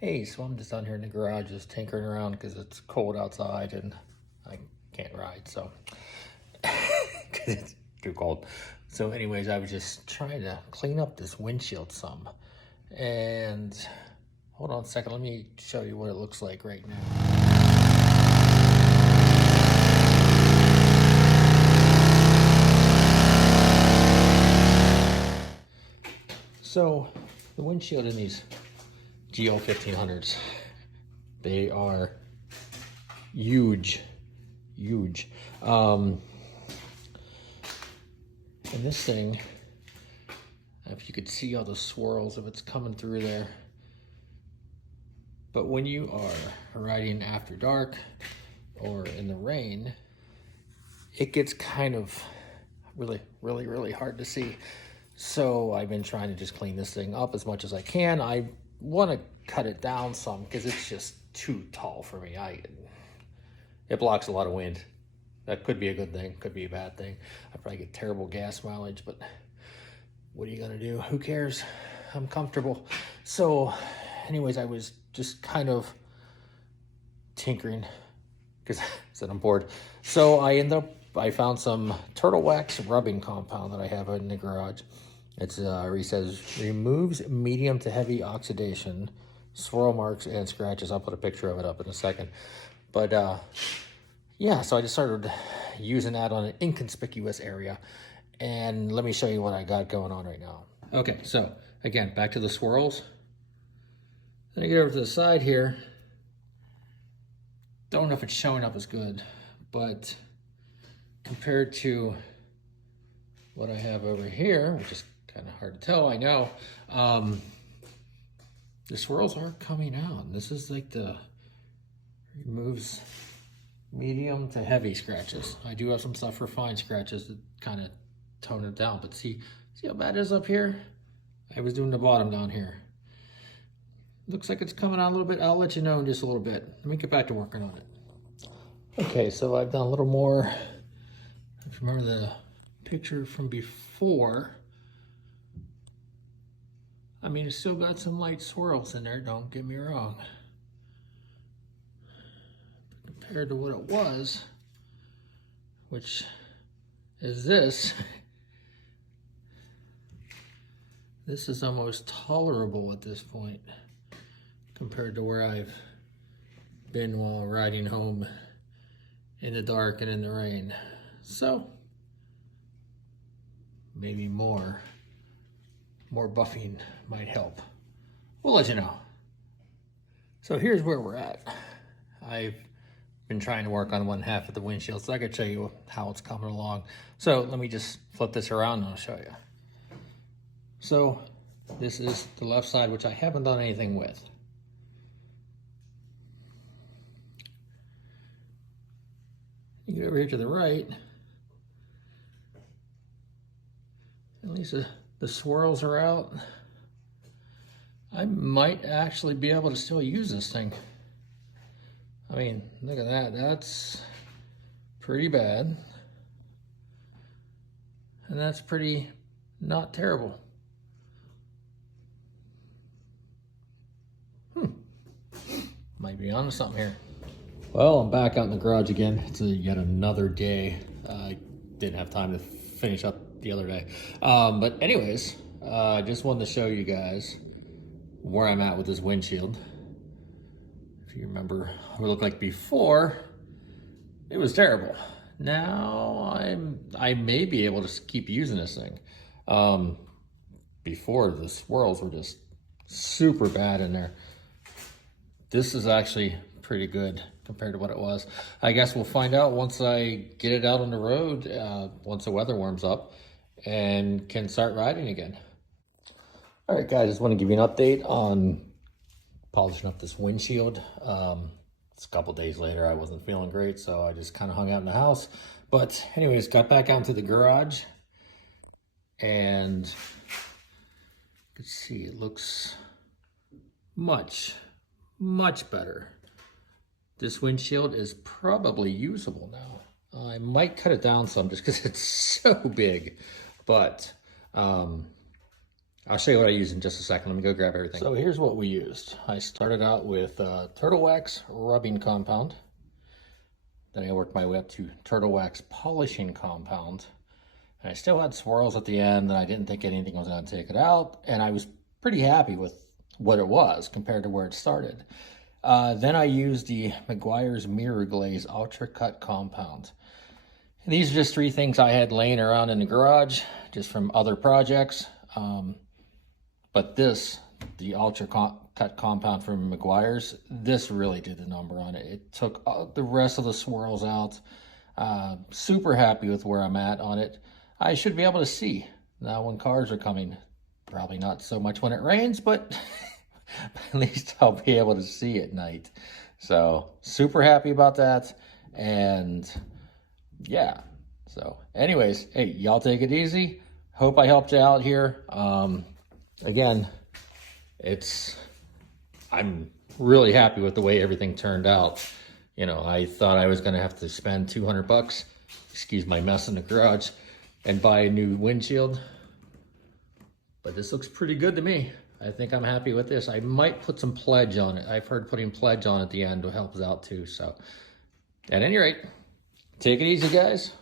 Hey, so I'm just down here in the garage just tinkering around because it's cold outside and I can't ride, so because it's too cold. So anyways, I was just trying to clean up this windshield some. And hold on a second, let me show you what it looks like right now. So the windshield in these GL1500s, they are huge. And this thing, if you could see all the swirls of it's coming through there. But when you are riding after dark or in the rain, it gets kind of really hard to see. So I've been trying to just clean this thing up as much as I can. I want to cut it down some because it's just too tall for me. It blocks a lot of wind. That could be a good thing, could be a bad thing. I probably get terrible gas mileage, but what are you gonna do? Who cares? I'm comfortable. So anyways, I was just kind of tinkering because I said I'm bored. So I found some turtle wax rubbing compound that I have in the garage. It's he says removes medium to heavy oxidation, swirl marks and scratches. I'll put a picture of it up in a second. But yeah, so I just started using that on an inconspicuous area. And let me show you what I got going on right now. Okay, so again, back to the swirls. Then I get over to the side here. Don't know if it's showing up as good, but compared to what I have over here, which is kind of hard to tell, I know, the swirls are coming out. This is like removes medium to heavy scratches. I do have some stuff for fine scratches to kind of tone it down, but see how bad it is up here? I was doing the bottom down here. Looks like it's coming out a little bit. I'll let you know in just a little bit. Let me get back to working on it. Okay, so I've done a little more. If you remember the picture from before, I mean, it's still got some light swirls in there, don't get me wrong. But compared to what it was, which is this is almost tolerable at this point compared to where I've been while riding home in the dark and in the rain. So maybe more buffing might help. We'll let you know. So here's where we're at. I've been trying to work on one half of the windshield, so I can show you how it's coming along. So let me just flip this around and I'll show you. So this is the left side, which I haven't done anything with. You get over here to the right, at least the swirls are out. I might actually be able to still use this thing. I mean, look at that, that's pretty bad. And that's pretty not terrible. Might be onto something here. Well, I'm back out in the garage again. It's yet another day. I didn't have time to finish up the other day. But anyways, I just wanted to show you guys where I'm at with this windshield. If you remember what it looked like before, it was terrible. Now I may be able to keep using this thing. Before, the swirls were just super bad in there. This is actually pretty good compared to what it was. I guess we'll find out once I get it out on the road, once the weather warms up and can start riding again. All right, guys, just want to give you an update on polishing up this windshield. It's a couple days later. I wasn't feeling great, so I just kind of hung out in the house. But anyways, got back out into the garage and you can see it looks much better. This windshield is probably usable now. I might cut it down some just because it's so big, but I'll show you what I used in just a second. Let me go grab everything. So here's what we used. I started out with turtle wax rubbing compound. Then I worked my way up to turtle wax polishing compound. And I still had swirls at the end, and I didn't think anything was going to take it out. And I was pretty happy with what it was compared to where it started. Then I used the Mcguire's Mirror Glaze Ultra Cut Compound. And these are just 3 things I had laying around in the garage, just from other projects. But this, the Ultra Cut Compound from Mcguire's, this really did the number on it. It took the rest of the swirls out. Super happy with where I'm at on it. I should be able to see now when cars are coming. Probably not so much when it rains, but at least I'll be able to see at night. So super happy about that. And yeah, so anyways, hey, y'all take it easy. Hope I helped you out here. Again, I'm really happy with the way everything turned out. You know, I thought I was gonna have to spend $200, excuse my mess in the garage, and buy a new windshield. But this looks pretty good to me. I think I'm happy with this. I might put some pledge on it. I've heard putting pledge on at the end helps out too. So at any rate, take it easy, guys.